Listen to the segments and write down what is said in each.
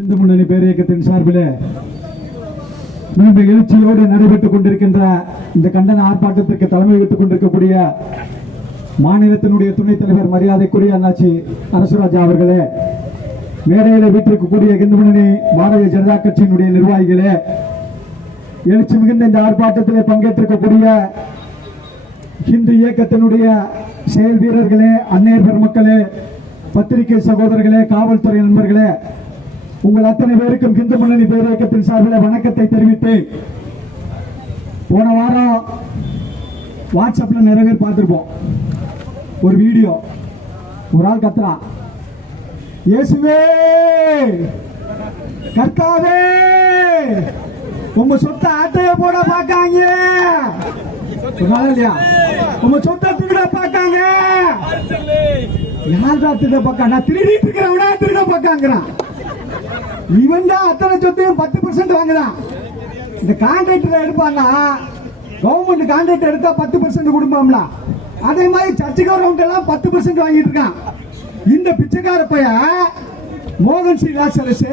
இந்து முன்னணி பேரியக்கத்தின் சார்பில் மிக எழுச்சியோடு நடைபெற்றுக் கொண்டிருக்கின்ற இந்த கண்டன ஆர்ப்பாட்டத்திற்கு தலைமை வைத்துக் கொண்டிருக்கக்கூடிய மாநிலத்தினுடைய துணைத் தலைவர் மரியாதைக்குரிய அண்ணாச்சி அரசுராஜா அவர்களே, மேடையில் வீட்டிற்கக்கூடிய இந்து முன்னணி பாரதிய ஜனதா கட்சியினுடைய நிர்வாகிகளே, எழுச்சி மிகுந்த இந்த ஆர்ப்பாட்டத்தில் பங்கேற்றிருக்கக்கூடிய இந்து இயக்கத்தினுடைய செயல் வீரர்களே, அன்னையர் பெருமக்களே, பத்திரிகை சகோதரர்களே, காவல்துறை நண்பர்களே, உங்கள் அத்தனை பேருக்கும் இந்து முன்னணி பேரியக்கத்தின் சார்பில் வணக்கத்தை தெரிவித்து, போன வாரம் வாட்ஸ்அப்ல நிறைய பேர் பார்த்திருப்போம். ஒரு வீடியோ, ஒரு ஆள் கத்துறான், இயேசுவே கர்த்தாவே உங்க சொத்தை ஆட்டைய போட பாக்காங்க, இல்லையா? உங்க சொத்தை திருட பாக்காங்க. யார் தான் திருட பாக்கா? நான் திருடிட்டு இருக்கிறவனா திருட பாக்காங்கிறான். இவன் தான் அத்தனை சொத்தையும் 10% வாங்குறான். இந்த கான்ட்ராக்டர் எடுப்பான்னா, கவர்மெண்ட் கான்ட்ராக்ட் எடுத்தா 10% கொடுப்பாம்ல, அதே மாதிரி சர்ச்சை கவர்மெண்ட் எல்லாம் 10% வாங்கிட்டு இருக்கான். இந்த பிச்சைக்கார பையன் மோகன் சி லாசரஸ்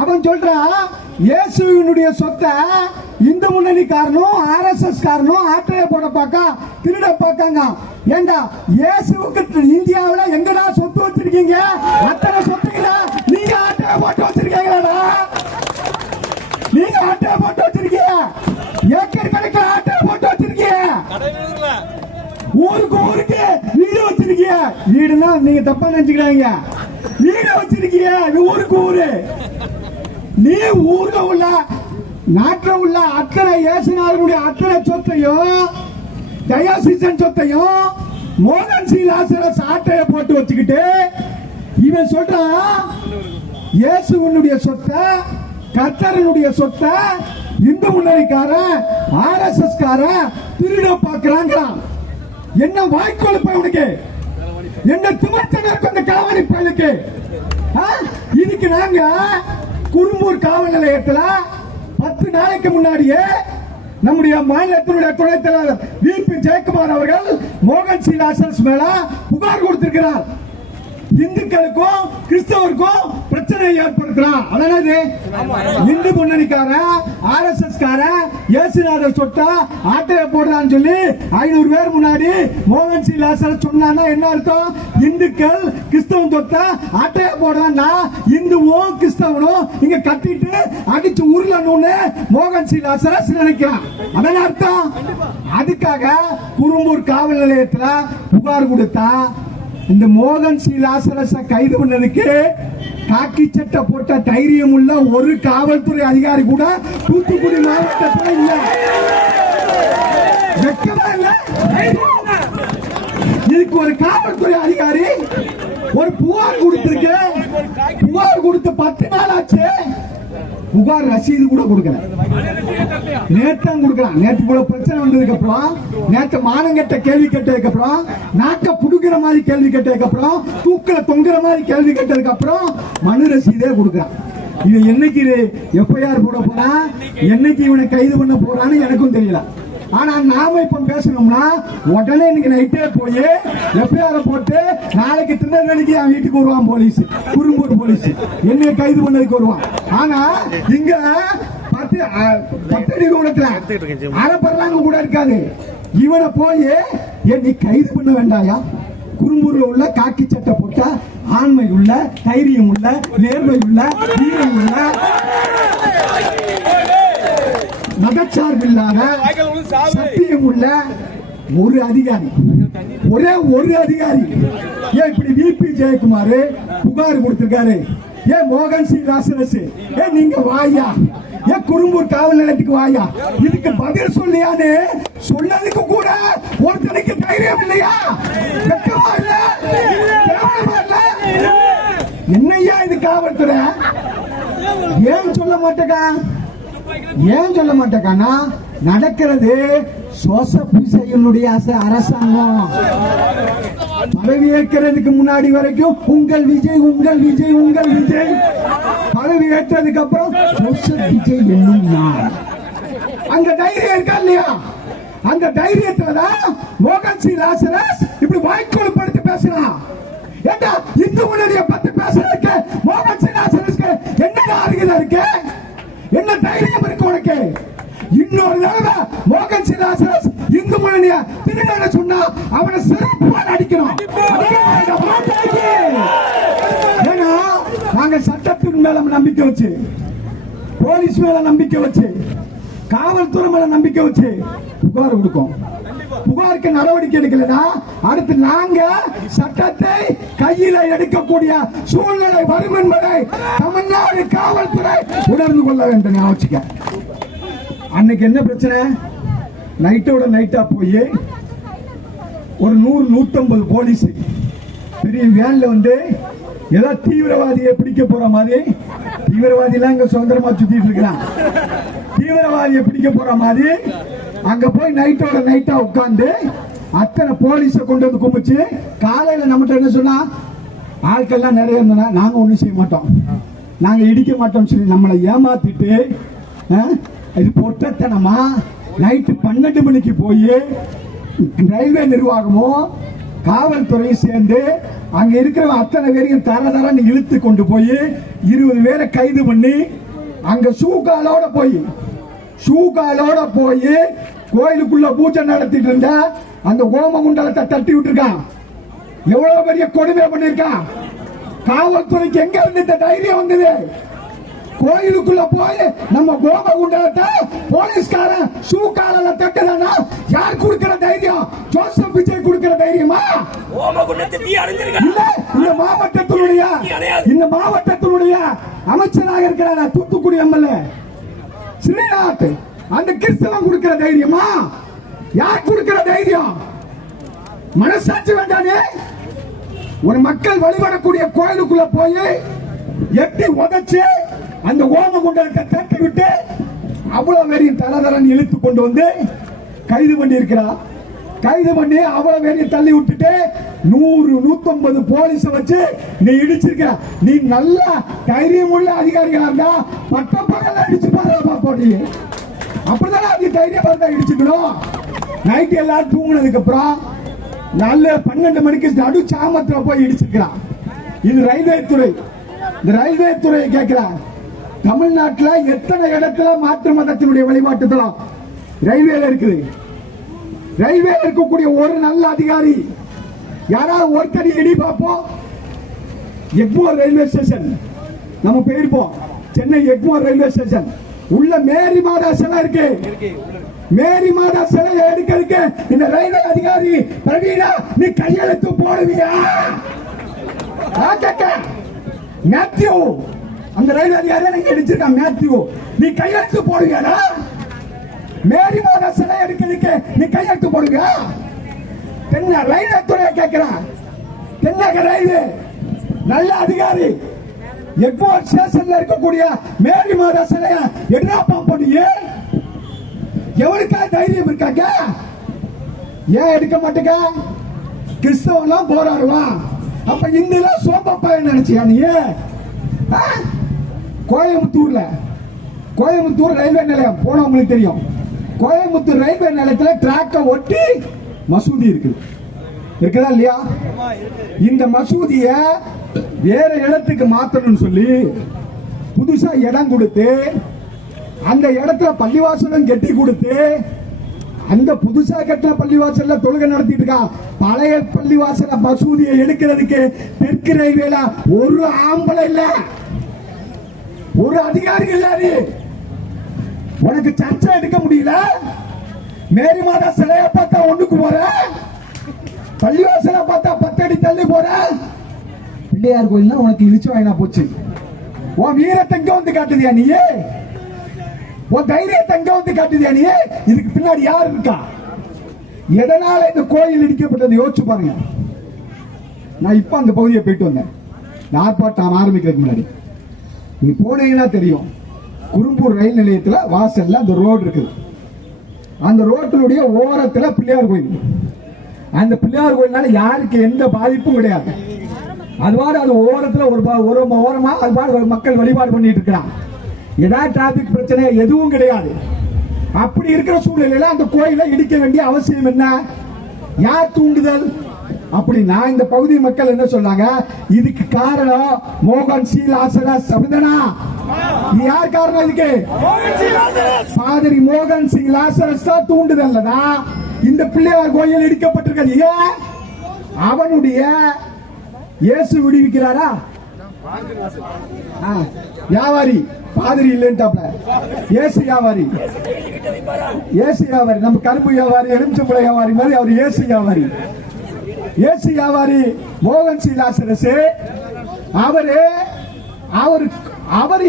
அவன் சொல்றான், இயேசுவினுடைய சொத்தை இந்து முன்னணி காரனும் RSS காரனும் ஆட்டைய போட பாக்கா, திருட பாக்காங்க. ஏண்டா இயேசுவுக்கு இந்தியாவில் எங்கடா சொத்து வச்சிருக்கீங்க? அத்தனை சொத்துங்களா நீங்க ஆட்டைய போட்டு வச்சிருக்கீங்களா? நீங்க ஆட்டைய போட்டு வச்சிருக்கீங்க, ஏக்கர் கணக்கில் ஆட்டைய போட்டு வச்சிருக்கீங்க. ஊருக்கு ஊருக்கு வீடு வச்சிருக்கீங்க. வீடுனா நீங்க தப்பா நினைச்சுக்கிறாங்க. வீடு வச்சிருக்கீங்க ஊருக்கு ஊரு. நீ ஊர்ல உள்ள நாட்டில் உள்ள அத்தனை இயேசுநாதனுடைய அத்தனை சொத்தையும் தயாசிசன் சொத்தையும் மோகன் சி லாசரஸ் ஆட்டைய போட்டு வச்சுக்கிட்டு இவன் சொல்றான், இயேசுவனுடைய சொத்தை, கர்த்தரனுடைய சொத்தை இந்து முன்னணிக்காரன் RSS காரன் திருட பாக்குறாங்கிறான். என்ன வாய்க்கொழுப்ப உனக்கு? என்ன திமிர்த்தனம் இருக்கு அந்த காவலி பயலுக்கு? இதுக்கு நாங்க குரும்பூர் காவல் நிலையத்தில் 10 நாளைக்கு முன்னாடியே நம்முடைய மாநிலத்தினுடைய துணைத் தலைவர் VP ஜெயக்குமார் அவர்கள் மோகன் சி லாசரஸ் மேல புகார் கொடுத்திருக்கிறார். இந்துக்களுக்கும் கிறிஸ்தவருக்கும் பிரச்சனை ஏற்படுத்துறான். அதாவது இந்து முன்னணிக்காரன் RSS காரன் இயேசுநாதர் சொத்தா ஆட்டைய போடுறான்னு சொல்லி 500 பேர் முன்னாடி மோகன் சி லாசரஸ் சொன்னா என்ன அர்த்தம்? இந்துக்கள் கிறிஸ்தவன் சொத்தா ஆட்டைய போடுறான்னா இந்துவும் கிறிஸ்தவனும் இங்க கட்டிட்டு அடிச்சு உருளணும்னு மோகன் சி லாசரஸ் நினைக்கிறான். அதான் அர்த்தம். அதுக்காக குரும்பூர் காவல் நிலையத்தில் புகார் கொடுத்தா இந்த மோகன் சி லாசரஸை கைது பண்ணதுக்கு காக்கி சட்டை போட்ட தைரியம் உள்ள ஒரு காவல்துறை அதிகாரி கூட தூத்துக்குடி மாவட்டத்தில் இல்ல. வெக்கமா இல்ல? இதுக்கு ஒரு காவல்துறை அதிகாரி ஒரு புகார் கொடுத்திருக்கு. புகார் கொடுத்து 10 நாள் ஆச்சு. புகார் ரசீது கூட கொடுக்கல. நேற்று கொடுக்கலாம். நேற்று கூட பிரச்சனை வந்ததுக்கு அப்புறம், நேற்று மானங்கட்ட கேள்வி கேட்டதுக்கு அப்புறம், நாக்க புடுக்கிற மாதிரி கேள்வி கேட்டதுக்கு அப்புறம், தூக்கல தொங்குற மாதிரி கேள்வி கேட்டதுக்கு அப்புறம் மனு ரசீதே கொடுக்கிறான். இவன் என்னைக்கு FIR போட போறான், என்னைக்கு இவனை கைது பண்ண போறான்னு எனக்கும் தெரியல. ஆனா நாம இப்ப பேசணும்னா உடனே இன்னைக்கு நைட்டே போய் FIR போட்டு நாளைக்கு திருநெல்வேலிக்கு என் வீட்டுக்கு வருவான் போலீஸ், குறும்பூர் போலீஸ் என்னைய கைது பண்ணதுக்கு வருவான். ஆனா இங்க 10 அடி தூரத்துல அரைப்பறாங்க கூட இருக்காது. இவனை போய் நீ கைது பண்ண வேண்டாயா? குறும்பூர்ல உள்ள காக்கி சட்டை போட்ட ஆண்மை உள்ள, தைரியம் உள்ள, நேர்மை உள்ள, வீரம் உள்ள, மதச்சார்பில்லாத, சத்தியம் உள்ள ஒரு அதிகாரி, ஒரே ஒரு அதிகாரி ஏன் இப்படி VP ஜெயக்குமார் புகார் கொடுத்திருக்காரு? ஏன் மோகன் சி லாசரஸ் நீங்க வாயா, ஏன் குறும்பூர் காவல் நிலையத்துக்கு வாயா, இதுக்கு பதில் சொல்லியான்னு சொன்னதுக்கு கூட ஒருத்தனுக்கு தைரியம் இல்லையா? வெக்கமா இல்ல? என்னையா இது காவல்துறை? ஏன் சொல்ல மாட்டேங்க? ஏன் சொல்ல மாட்டேன்னா நடக்கிறது அரசாங்கம். பதவி ஏற்கிறதுக்கு முன்னாடி வரைக்கும் உங்கள் விஜய் உங்கள் விஜய் உங்கள் விஜய், பதவி ஏற்றதுக்கு அப்புறம் விஜய் என்னும் நான். அந்த தைரியம் இருக்கா இல்லையா? அந்த தைரியத்துல தான் மோகன் சி லாசரஸ் இப்படி வாய்க்கோல் படுத்தி பேசுறான். ஏண்டா இந்து முன்னணியை பத்தி பேசுறதுக்கு மோகன் சிங்காசனுக்கு என்ன அருகதை இருக்கு? என்ன தைரியம் இருக்கு உனக்கு? இன்னொரு தடவை மோகன் சிங்காசன் இந்து முன்னணியை திருநெல்வேலி சொன்னா அவனை சிறப்பாக அடிக்கணும். ஏன்னா நாங்க சட்டத்தின் மேல நம்பிக்கை வச்சு, போலீஸ் மேல நம்பிக்கை வச்சு, காவல்துறை மேல நம்பிக்கை வச்சு புகார் கொடுக்கும். புகாருக்கு நடவடிக்கை எடுக்கலனா அடுத்து நாங்க சட்டத்தை கையில எடுக்கக்கூடிய சூழ்நிலை வரும் என்பதை தமிழ்நாடு காவல்துறை உணர்ந்து கொள்ள வேண்டும். யோசிக்க அன்னைக்கு என்ன பிரச்சனை? நைட்டோட நைட்டா போய் ஒரு 100-150 போலீஸ் பெரிய வேன்ல வந்து ஏதோ தீவிரவாதியை பிடிக்க போற மாதிரி, தீவிரவாதி எல்லாம் இங்க சுதந்திரமா சுத்திட்டு இருக்கிறான், தீவிரவாதியை பிடிக்க போற மாதிரி அங்க போய் நைட்டோட நைட்டா உட்கார்ந்து அத்தனை போலீஸ கொண்டு வந்து கும்பிச்சு காலையில நம்மகிட்ட என்ன சொன்னா, ஆட்கள்லாம் நிறைய இருந்தா நாங்க ஒண்ணும் செய்ய மாட்டோம், நாங்க இடிக்க மாட்டோம் சொல்லி நம்மளை ஏமாத்திட்டு இது பொட்டத்தனமா நைட்டு 12 மணிக்கு போய் ரயில்வே நிர்வாகமும் காவல்துறையும் சேர்ந்து அங்க இருக்கிற அத்தனை பேரையும் தரன்னு இழுத்து கொண்டு போய் 20 பேரை கைது பண்ணி அங்க ஷூகாலோட போய் கோயிலுக்குள்ள பூஜை நடத்திட்டு இருந்த அந்த ஹோம குண்டலத்தை தட்டி விட்டுருக்கான். எவ்வளவு பெரிய கொடுமை பண்ணிருக்கான். காவல்துறைக்கு எங்க இருந்து இந்த தைரியம் வந்தது? கோயிலுக்குள்ள போய் நம்ம கோம குண்டலத்தை போலீஸ்காரன் ஷூகால தட்டுறானா யார் கொடுக்கிற தைரியம்? ஜோசப் விஜய் கொடுக்கிற தைரியமா? இந்த மாவட்டத்தினுடைய அமைச்சராக இருக்கிறார் தூத்துக்குடி எம்எல்ஏ ஸ்ரீநாத், அந்த கிறிஸ்தவன் கொடுக்கிற தைரியமா? யார் கொடுக்கிற தைரியம்? மனசாட்சி வேண்டானே. ஒரு மக்கள் வழிபடக்கூடிய கோயிலுக்குள்ள போய் எட்டி உதச்சு அந்த ஓம குண்டலத்தை தட்டி விட்டு அவ்வளவு பேரையும் தரன்னு இழுத்து கொண்டு வந்து கைது பண்ணி இருக்கிறார். கைது பண்ணி அவ்வளவு பேரையும் தள்ளி விட்டுட்டு 100-150 போலீஸ வச்சு நீ இடிச்சிருக்க. நீ நல்ல தைரியம் உள்ள அதிகாரிகளா இருந்தா பட்டப்பகல அடிச்சு போட்டி, அப்படிதான் அது தைரியம் இருந்தா இடிச்சுக்கணும். நைட் எல்லாரும் தூங்கினதுக்கு அப்புறம் நல்ல 12 மணிக்கு நடு சாமத்துல போய் இடிச்சிருக்கிறான். இது ரயில்வே துறை. இந்த ரயில்வே துறையை கேட்கிறார், தமிழ்நாட்டில் எத்தனை இடத்துல மாற்று மதத்தினுடைய வழிபாட்டு தளம் ரயில்வேல இருக்குது? ரயில்வேல இருக்கக்கூடிய ஒரு நல்ல அதிகாரி யாராவது ஒருத்தடி இடி பார்ப்போம். எக்மோர் ரயில்வே ஸ்டேஷன் நம்ம போயிருப்போம். சென்னை எக்மோர் ரயில்வே ஸ்டேஷன் உள்ள மேரி மாதா சிலை இருக்கு. மேரி மாதா சிலையை எடுக்கிறதுக்கு இந்த ரயில்வே அதிகாரி பிரவீனா நீ கையெழுத்து போடுவியா? மேத்யூ, அந்த ரயில்வே அதிகாரி நீங்க அடிச்சிருக்கான் மேத்யூ, நீ கையெழுத்து போடுவியா? மேரி மாதா சிலை எடுக்கிறதுக்கு நீ கையெழுத்து போடுங்க. தென்ன ரயில்வே துறையை கேட்கிறான். தென்னக ரயில்வே நல்ல அதிகாரி எக்மோர் ஸ்டேஷன்ல இருக்கக்கூடிய மேரி மாதா சிலையை என்ன பண்ணீங்க? எவனுக்கா தைரியம் இருக்காங்க? ஏன் எடுக்க மாட்டேங்க? கிறிஸ்தவெல்லாம் போராடுவான். அப்ப இந்துல சோம்பப்பா நினைச்சியா நீ? கோயம்புத்தூர் ரயில்வே நிலையம் போன உங்களுக்கு தெரியும். கோயம்புத்தூர் ரயில்வே நிலையத்துல டிராக்க ஒட்டி மசூதி இருக்குதா இல்லையா? இந்த மசூதிய வேற இடத்துக்கு மாத்தணும்னு சொல்லி புதுசா இடம் கொடுத்து அந்த இடத்துல பள்ளிவாசலும் கட்டி கொடுத்து அந்த புதுசா கட்டின பள்ளிவாசல்ல தொழுகை நடத்திட்டு இருக்கான். பழைய பள்ளிவாசல மசூதியை எடுக்கிறதுக்கு தெற்கு ரயில்வேல ஒரு ஆம்பளை இல்ல, ஒரு அதிகாரி இல்லாது. உனக்கு சர்ச்சை எடுக்க முடியல. மேரி மாதா சிலைய பார்த்தா ஒண்ணுக்கு போற, பள்ளிவாசல பார்த்தா 10 அடி தள்ளி போற. பிள்ளையார் கோயில் உனக்கு இழிச்சு வாயினா போச்சு. உன் வீரத்தை இங்க வந்து காட்டுதியா நீ? உன் தைரியத்தை இங்க வந்து காட்டுதியா நீ? இதுக்கு பின்னாடி யார் இருக்கா? எதனால இந்த கோயில் இடிக்கப்பட்டது யோசிச்சு பாருங்க. நான் இப்ப அந்த பகுதியை போயிட்டு வந்தேன். ஆர்ப்பாட்டம் ஆரம்பிக்கிறதுக்கு முன்னாடி நீ போனீங்கன்னா தெரியும். குரும்பூர் ரயில் நிலையத்துல வாசல்ல அந்த ரோடு இருக்குது. அந்த ரோட்டினுடைய ஓரத்துல பிள்ளையார் கோயில். அந்த பிள்ளையார் கோயில்னால யாருக்கு எந்த பாதிப்பும் கிடையாது. அதுபாடு அது ஓரத்துல ஒரு ஓரமா அதுபாடு மக்கள் வழிபாடு பண்ணிட்டு இருக்கிறான். ஏதாவது டிராபிக் பிரச்சனை எதுவும் கிடையாது. அப்படி இருக்கிற சூழ்நிலையில அந்த கோயிலை இடிக்க வேண்டிய அவசியம் என்ன? யார் தூண்டுதல்? அப்படின்னா இந்த பகுதி மக்கள் என்ன சொன்னாங்க, இதுக்கு காரணம் மோகன் சி லாசரஸ். அப்படிதானா? யார் காரணம் இதுக்கு? பாதிரி மோகன் சிங் லாசரஸ் தான் தூண்டுதல்ல இந்த பிள்ளையார் கோயில் இடிக்கப்பட்டிருக்கிறது. ஏன்? அவனுடைய இயேசு விடுவிக்கிறாரா? வியாபாரி பாதிரி இல்லைன்ட்டாப்ல. இயேசு வியாபாரி, இயேசு வியாபாரி. நம்ம கரும்பு வியாபாரி, எலுமிச்சம்பழ வியாபாரி மாதிரி அவர் இயேசு வியாபாரி. இயேசு வியாபாரி மோகன் சி லாசரஸ் அவர்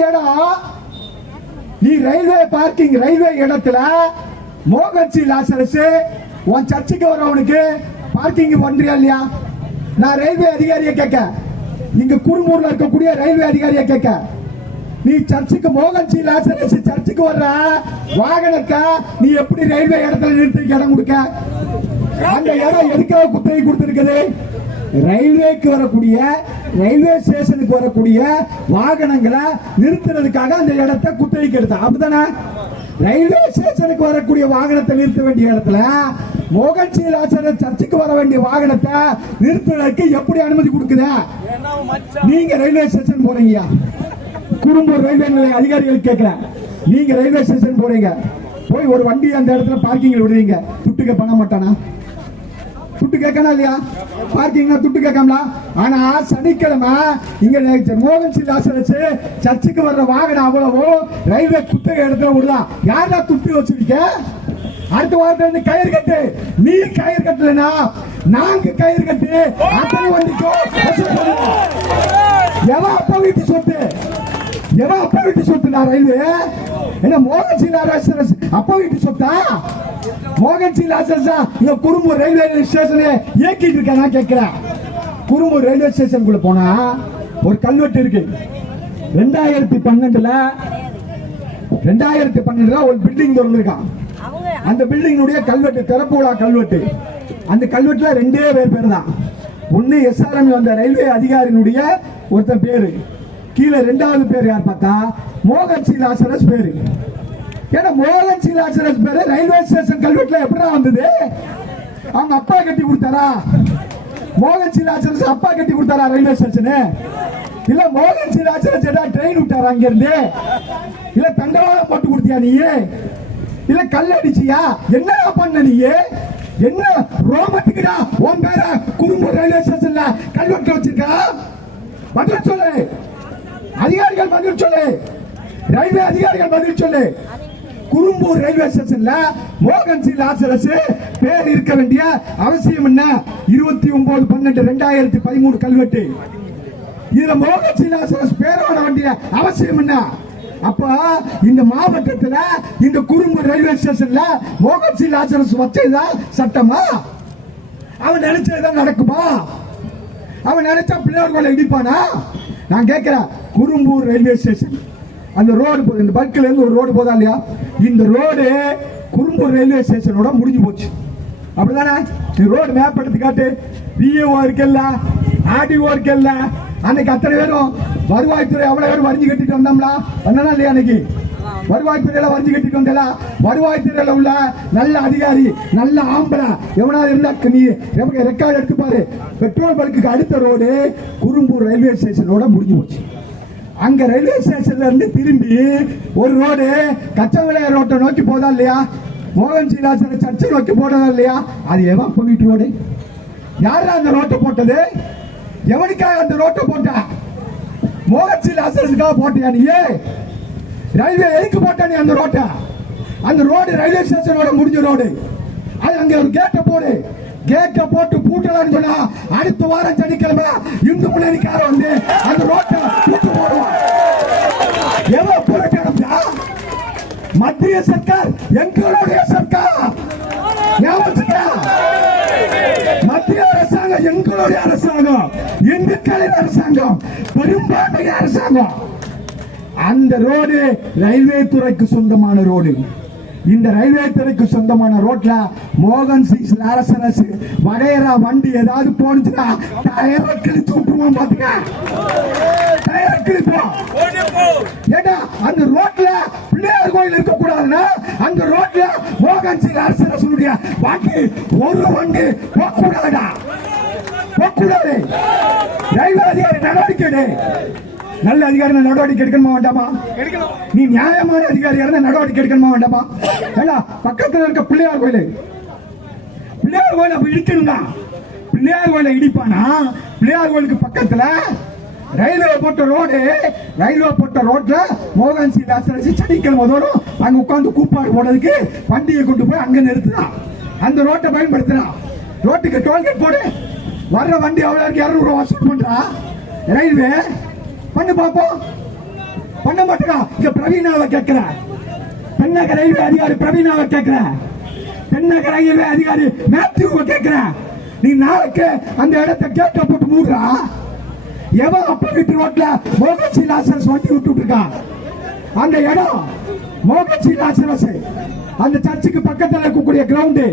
இடம். நீ ரயில்வே பார்க்கிங், ரயில்வே இடத்துல மோகன் சி லாசரஸ் உன் சர்ச்சுக்கு வரவனுக்கு பார்க்கிங் பண்றியா இல்லையா? நான் ரயில்வே அதிகாரியை கேட்க, இங்க குறும்பூர்ல இருக்கக்கூடிய ரயில்வே அதிகாரியை கேட்க, நீ சர்ச்சுக்கு மோகன் சி லாசரஸ் சர்ச்சுக்கு வர்ற வாகனத்தை நீ எப்படி ரயில்வே இடத்துல நிறுத்தி இடம் கொடுக்க? அந்த இடம் எதுக்காக குத்தகை கொடுத்திருக்குது? ரயில்வேக்கு வரக்கூடிய, ரயில்வே ஸ்டேஷனுக்கு வரக்கூடிய வாகனங்களை நிறுத்துறதுக்காக அந்த இடத்தை குத்தகைக்கு எடுத்த. அப்படித்தானே? ரயில்வே ஸ்டேஷனுக்கு வரக்கூடிய வாகனத்தை நிறுத்த வேண்டிய இடத்துல மோகன் சி லாசரஸ் சர்ச்சுக்கு வர வேண்டிய வாகனத்தை நிறுத்துவதற்கு எப்படி அனுமதி கொடுக்குது? நீங்க ரயில்வே ஸ்டேஷன் போறீங்க, குறும்பூர் ரயில்வே நிலைய அதிகாரிகள் கேட்கிறேன், நீங்க ரயில்வே ஸ்டேஷன் போறீங்க, போய் ஒரு வண்டி அந்த இடத்துல பார்க்கிங் விடுறீங்க, துட்டுக்க பண்ண மாட்டானா? துட்டு கேட்கணும் இல்லையா? பார்க்கிங்னா துட்டு கேட்கலாம். ஆனா சனிக்கிழமை இங்க மோகன் சி லாசரஸ் சர்ச்சுக்கு வர்ற வாகனம் அவ்வளவு ரயில்வே குத்தகை இடத்துல விடுதான். யாரா துட்டு வச்சிருக்க? அடுத்த வாரத்துல கயிறு கட்டு. நீ கயிறு கட்டலனா நாங்க கயிறு கட்டு அத்தனை வண்டிக்கும். எவன் அப்பா வீட்டு சொத்து? எவன் அப்பா வீட்டு சொத்து? நான் ரயில்வே என்ன மோகன் சி லாசரஸ் அப்பா வீட்டு சொத்தா? மோகன் சி லாசரஸ் இங்க குறும்பூர் ரயில்வே ஸ்டேஷனை இயக்கிட்டு இருக்க. நான் கேட்கிறேன், குறும்பூர் ரயில்வே ஸ்டேஷனுக்குள்ள போனா ஒரு கல்வெட்டு இருக்கு. 2012 ஒரு பில்டிங் திறந்திருக்கான். அந்த பில்டிங்குடைய கல்வெட்டு, திறப்பு விழா கல்வெட்டு. அந்த கல்வெட்டுல 2 பேர் தான். ஒன்னு எஸ்ஆர்எம் வந்த ரயில்வே அதிகாரியினுடைய ஒருத்தர் பேரு, கீழே 2வது பேர் யார் பார்த்தா மோகன் சி லாசரஸ் பேரு. ஏன்னா மோகன் சி லாசரஸ் பேரு ரயில்வே ஸ்டேஷன் கல்வெட்டுல எப்படிதான் வந்தது? அவங்க அப்பா கட்டி கொடுத்தாரா? மோகன் சி லாசரஸ் அப்பா கட்டி கொடுத்தாரா ரயில்வே ஸ்டேஷனு? இல்ல மோகன் சி லாசரஸ் ட்ரெயின் விட்டாரா அங்க இருந்து? இல்ல தண்டவாளம் போட்டு கொடுத்தியா நீ? இல்ல கல் அடிச்சியா? என்ன பண்ண நீ? என்ன ரோமத்துக்குடா உன் பேர குறும்பூர் ரயில்வே ஸ்டேஷன்ல கல்வெட்டு வச்சிருக்கா? பதில் சொல்லு. அதிகாரிகள் பதில் சொல்லு. ரயில்வே அதிகாரிகள் பதில் சொல்லு. குறும்பூர் ரயில்வே ஸ்டேஷன்ல மோகன் சி லாசரஸ் பேர் இருக்க வேண்டிய அவசியம் என்ன? 29/12/2013 கல்வெட்டு. இதுல மோகன் சி லாசரஸ் பேரோட வேண்டிய அவசியம் என்ன? அப்ப இந்த மாவட்டத்துல இந்த குறும்பூர் ரயில்வே ஸ்டேஷன்ல மோகன் சி லாசரஸ் வச்சதுதான் சட்டமா? அவன் நினைச்சதுதான் நடக்குமா? அவன் நினைச்சா பிள்ளையார்களை இடிப்பானா? நான் கேட்கிறேன், குறும்பூர் ரயில்வே ஸ்டேஷன் அந்த ரோடு போகுது, இந்த பல்கில இருந்து ஒரு ரோடு போதா இல்லையா? இந்த ரோடு குறும்பூர் ரயில்வே ஸ்டேஷனோட முடிஞ்சு போச்சு. அப்படிதானே? ரோடு மேப் எடுத்து காட்டு. விஏஓ இருக்கல்ல, ஆர்டிஓ இருக்கல்ல, அன்னைக்கு அத்தனை பேரும் வருவாய்த்துறை அவ்வளவு பேரும் வரிஞ்சு கட்டிட்டு வந்தோம்ல, வந்தனா இல்லையா? அன்னைக்கு வருவாய்த்துறையில வரிஞ்சு கட்டிட்டு வந்தல. வருவாய்த்துறையில உள்ள நல்ல அதிகாரி, நல்ல ஆம்பளை எவனாவது இருந்தா நீ ரெக்கார்டு எடுத்து பாரு. பெட்ரோல் பல்க்கு அடுத்த ரோடு குறும்பூர் ரயில்வே ஸ்டேஷனோட முடிஞ்சு போச்சு. அங்க ரயில்வே ஸ்டேஷன்ல இருந்து திரும்பி ஒரு ரோடு கச்சவளைய ரோட்டை நோக்கி போதா இல்லையா? மோகன் சி லாசரஸ் சர்ச்சை நோக்கி போனதா இல்லையா? அது எவன் போயிட்டு ரோடு? யாரா அந்த ரோட்டை போட்டது? எவனுக்காக அந்த ரோட்டை போட்ட? மோகன் சி லாசரஸுக்காக போட்டியா நீ? ரயில்வே எதுக்கு போட்ட நீ அந்த ரோட்டை? அந்த ரோடு ரயில்வே ஸ்டேஷனோட முடிஞ்ச ரோடு. அது அங்க ஒரு கேட்டை போடு. கேட்டை போட்டு பூட்டலான்னு சொன்னா அடுத்த வாரம் சனிக்கிழமை இந்து முன்னணிக்கார வந்து அந்த ரோட்டை பூட்டு போடுவான். எவ்வளவு புரட்டா? மத்திய சர்க்கார் எங்களுடைய சர்க்கார். மத்திய அரசாங்கம் எங்களுடைய அரசாங்கம், இந்துக்களின் அரசாங்கம், பெரும்பான்மை அரசாங்கம். அந்த ரோடு ரயில்வே துறைக்கு சொந்தமான ரோடு. இந்த ரயில்வே துறைக்கு சொந்தமான ரோட்ல மோகன் சி லாசரஸ் வடையரா வண்டி ஏதாவது போனுச்சுன்னா டயரை கிழிச்சு விட்டுருவோம். பாத்துக்க, டயரை கிழிப்போம். ஏன்னா அந்த ரோட்ல பிள்ளையார் கோயில் இருக்க கூடாதுன்னா அந்த ரோட்ல மோகன் சி லாசரஸ் வண்டி ஒரு வண்டி போக கூடாதா? போகக்கூடாது. ரயில்வே அதிகாரி நடவடிக்கை எடு. நல்ல அதிகாரி நடவடிக்கை எடுக்கணுமா வேண்டாமா? நீ நியாயமான அதிகாரியா இருந்தா நடவடிக்கை எடுக்கணுமா வேண்டாமா? பக்கத்துல இருக்க பிள்ளையார் கோயில் அப்ப இடிக்கணுங்க. பிள்ளையார் கோயில இடிப்பானா? பிள்ளையார் கோயிலுக்கு பக்கத்துல ரயில்வே போட்ட ரோட்ல மோகன் சி லாசரஸ் சனிக்கிழமை தோறும் அங்க உட்கார்ந்து கூப்பாடு போடுறதுக்கு வண்டியை கொண்டு போய் அங்க நிறுத்துறான். அந்த ரோட்டை பயன்படுத்துறான். ரோட்டுக்கு டோல்கேட் போடு. வர்ற வண்டி அவ்வளவு 200 ரூபாய் வசூல் பண்றா ரயில்வே. பண்ணு பாப்போம். பண்ண மாட்டேங்க. இங்க பிரவீனாவை கேட்கிற, தென்னக ரயில்வே அதிகாரி பிரவீனாவை கேட்கிற, தென்னக ரயில்வே அதிகாரி மேத்யூவை கேட்கிற, நீ நாளைக்கு அந்த இடத்தை கேட்ட போட்டு மூடுறா. எவன் அப்ப வீட்டு ரோட்ல மோகன் சி லாசரஸ் வண்டி விட்டு இருக்கான்? அந்த இடம் மோகன் சி லாசரஸ் அந்த சர்ச்சுக்கு பக்கத்தில் இருக்கக்கூடிய கிரவுண்டு,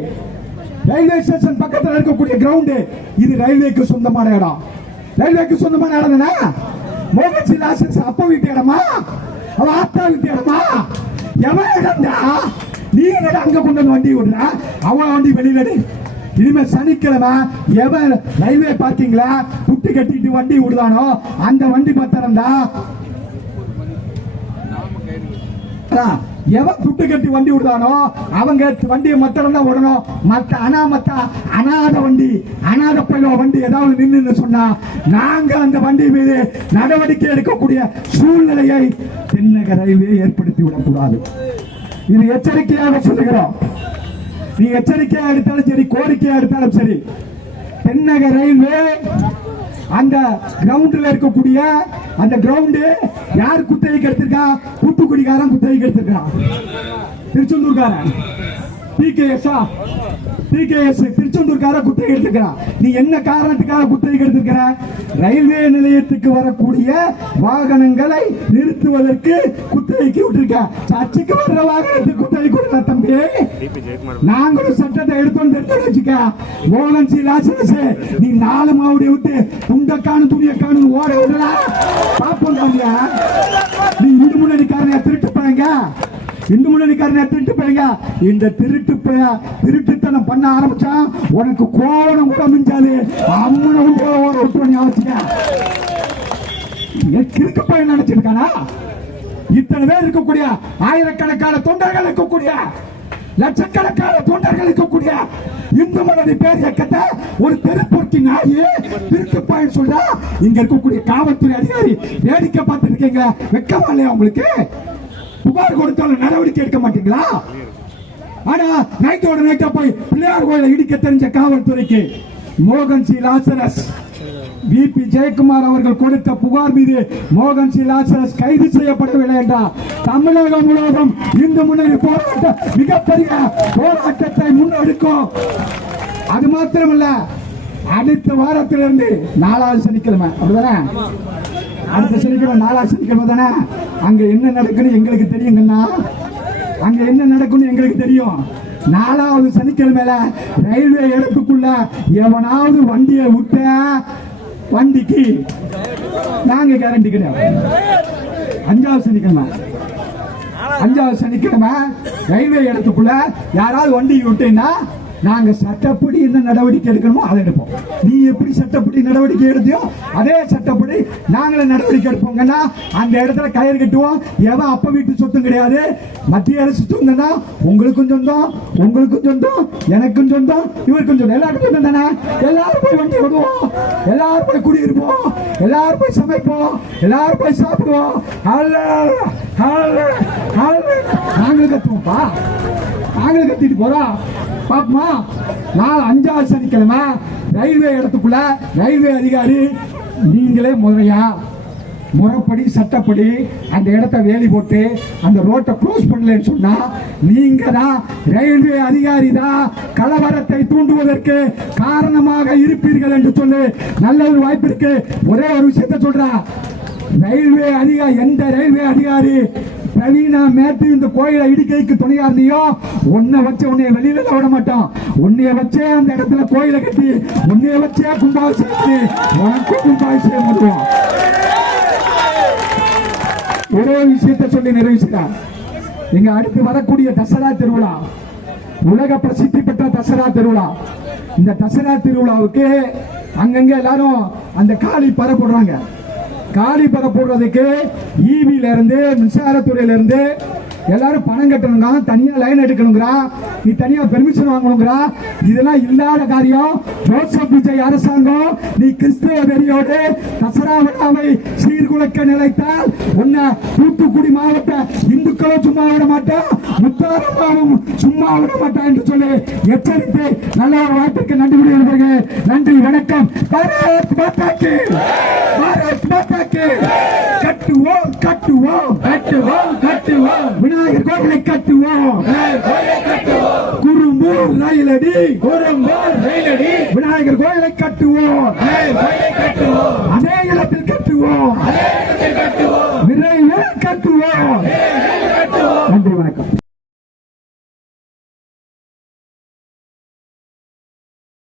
ரயில்வே ஸ்டேஷன் பக்கத்தில் இருக்கக்கூடிய கிரவுண்டு, இது ரயில்வேக்கு சொந்தமான இடம். ரயில்வேக்கு சொந்தமான இடம் தானே? மோகன் சி லாசரஸ் அப்ப வீட்டு இடமா? அவன் ஆத்தா வீட்டு இடமா? எவன் இடம்டா? நீ அங்க கொண்டு வந்து வண்டி விடுற, அவன் வண்டி வெளியில. இனிமே சனிக்கிழமை எவன் ரயில்வே பார்க்கிங்ல புட்டி கட்டிட்டு வண்டி விடுதானோ அந்த வண்டி பத்திரம் தான். எவன் துட்டு கட்டி வண்டி விடுதானோ அவங்க வண்டியை மத்திரம் தான் விடணும். அனாத வண்டி, அனாத பயில வண்டி ஏதாவது நின்று சொன்னா நாங்க அந்த வண்டி மீது நடவடிக்கை எடுக்கக்கூடிய சூழ்நிலையை தென்னக ரயில்வே ஏற்படுத்தி விடக்கூடாது. இது எச்சரிக்கையாக சொல்லுகிறோம். நீ எச்சரிக்கையா எடுத்தாலும் சரி, கோரிக்கையா எடுத்தாலும் சரி, தென்னக ரயில்வே அந்த கிரவுண்ட்ல இருக்கக்கூடிய அந்த கிரவுண்ட் யார் குத்தகைக்கு எடுத்திருக்கா? தூத்துக்குடிக்காரன் குத்தகைக்கு எடுத்திருக்கான். திருச்செந்தூர்காரன் டிகேஎஸ் திருச்செந்தூர்கார குத்தகை எடுத்துக்கிறான். நீ என்ன காரணத்துக்காக குத்தகை எடுத்துக்கிற? ரயில்வே நிலையத்துக்கு வரக்கூடிய வாகனங்களை நிறுத்துவதற்கு குத்தகைக்கு விட்டுருக்க. சர்ச்சுக்கு வர்ற வாகனத்துக்கு குத்தகை கொடுக்க தம்பி. நாங்களும் சட்டத்தை எடுத்து வச்சுக்க. மோகன் சி லாசரஸ் நீ 4 மாவடி விட்டு துண்டக்கானு துணியக்கானு ஓட விடல பாப்போம். நீ இந்து முன்னணிக்காரனை திருட்டு போறீங்க, இந்து முன்னணிக்காரனை திருட்டு போறீங்க. இந்த திருட்டுத்தனம் பண்ண ஆரம்பிச்சா உனக்கு கோணம் கூட மிஞ்சாது. அம்மனை ஓட விட்டு அவசியம் கிறுக்கு பையன் நினைச்சிருக்கானா? இத்தனை பேர் இருக்கக்கூடிய ஆயிரக்கணக்கான தொண்டர்கள் இருக்கக்கூடிய லட்சக்கணக்கான தொண்டர்கள் இருக்கக்கூடிய இந்து முன்னணி பேர் இயக்கத்தை ஒரு தெருப்பொருத்தி நாயே திருட்டு பையன் சொல்றா. இங்க இருக்கக்கூடிய காவல்துறை அதிகாரி வேடிக்கை பார்த்து இருக்கீங்க. வெக்கமா இல்லையா உங்களுக்கு? புகார் கொடுத்தாலும் நடவடிக்கை எடுக்க மாட்டீங்களா? ஆனா நைட்டோட நைட்டா போய் பிள்ளையார் கோயிலை இடிக்க தெரிஞ்ச காவல்துறைக்கு மோகன் சி லாசரஸ் VP ஜெயக்குமார் அவர்கள் கொடுத்த புகார் மீது மோகன் சி லாசரஸ் கைது செய்யப்படவில்லை என்றால் தமிழகம் முழுவதும் இந்து முன்னணி போராட்டம் மிகப்பெரிய போராட்டத்தை முன்னெடுக்கும். அது மாத்திரமல்ல, அடுத்த வாரத்திலிருந்து 4வது சனிக்கிழமை அப்படிதானே? அடுத்த சனிக்கிழமை 4வது சனிக்கிழமை தானே? அங்க என்ன நடக்குன்னு எங்களுக்கு தெரியுங்கண்ணா. அங்க என்ன நடக்குன்னு எங்களுக்கு தெரியும். 4வது சனிக்கிழமையில ரயில்வே இடத்துக்குள்ள எவனாவது வண்டியை விட்ட வண்டிக்கு நாங்க கேரண்டி கிடையாது. 5வது சனிக்கிழமை ரயில்வே இடத்துக்குள்ள யாராவது வண்டி விட்டேன்னா நாங்க சட்டப்படி என்ன நடவடிக்கை எடுக்கணுமோ அதை எடுப்போம். நீ எப்படி சட்டப்படி நடவடிக்கை எடுத்தியோ அதே சட்டப்படி நாங்களே நடவடிக்கை எடுப்போங்கன்னா அந்த இடத்துல கயிறு கட்டுவோம். எவன் அப்ப வீட்டு சொத்தும் கிடையாது. மத்திய அரசு சொந்தம்னா உங்களுக்கும் சொந்தம், உங்களுக்கும் சொந்தம், எனக்கும் சொந்தம், இவருக்கும் சொந்தம், எல்லாருக்கும் சொந்தம் தானே. எல்லாரும் போய் வண்டி விடுவோம், எல்லாரும் போய் குடியிருப்போம், எல்லாரும் போய் சமைப்போம், எல்லாரும் போய் சாப்பிடுவோம். நாங்களும் கத்துவோம்ப்பா, நாங்களும் கத்திட்டு போறோம். பாப்பமா 5வது சனிக்கிழமை ரயில்வே இடத்துக்குள்ள ரயில்வே அதிகாரி நீங்களே முறைப்படி சட்டப்படி அந்த இடத்தை வேலி போட்டு அந்த ரோட்டை க்ளோஸ் பண்ணலன்னு சொன்னா நீங்க தான் ரயில்வே அதிகாரி தான் கலவரத்தை தூண்டுவதற்கு காரணமாக இருப்பீர்கள் என்று சொல்லி நல்ல ஒரு வாய்ப்பு இருக்கு. ஒரே ஒரு விஷயத்தை சொல்றா, ரயில்வே அதிகாரி எந்த ரயில்வே அதிகாரி பிரவீனா மேத்யூ இந்த கோயிலை இடிக்கைக்கு துணையா இருந்தியோ உன்னை வச்சு உன்னைய வெளியில விட மாட்டோம். உன்னைய வச்சே அந்த இடத்துல கோயிலை கட்டி உன்னைய வச்சே கும்பாபிஷேகம் உனக்கும் கும்பாபிஷேகம் பண்ணுவோம். ஒரே விஷயத்தை சொல்லி நிறைவேற்றார். இங்க அடுத்து வரக்கூடிய தசரா திருவிழா, உலக பிரசித்தி பெற்ற தசரா திருவிழா. இந்த தசரா திருவிழாவுக்கு அங்கங்க எல்லாரும் அந்த காலி பறை போடுறாங்க. காலி பறை போடுறதுக்கு ஈபில இருந்து மின்சாரத்துறையில இருந்து எல்லாரும் பணம் கட்டணுங்க, தனியா லைன் எடுக்கணுங்கிறா, நீ தனியா பெர்மிஷன் வாங்கணுங்கிறா. இதெல்லாம் இல்லாத காரியம். ஜோசப் விஜய் அரசாங்கம் நீ கிறிஸ்தவ வெறியோடு தசரா விழாவை சீர்குலைக்க நினைத்தால் உன்னை தூத்துக்குடி மாவட்ட இந்துக்களும் சும்மா விட மாட்டேன், முத்தாரமாவும் சும்மா விட மாட்டேன் என்று சொல்லி எச்சரித்து நல்ல ஒரு வாய்ப்புக்கு நன்றி கூறுகிறேன். நன்றி, வணக்கம். பாரத் மாதா கி, பாரத் மாதா கி. கட்டுவோம் கட்டுவோம் கட்டுவோம் கட்டுவோம், விநாயகர் கோயிலை கட்டுவோம், குறும்பூர் ரயிலடி, குறும்பூர் ரயிலடி, விநாயகர் கோயிலை கட்டுவோம், அதே இடத்தில் கட்டுவோம், விரைவில் கட்டுவோம்.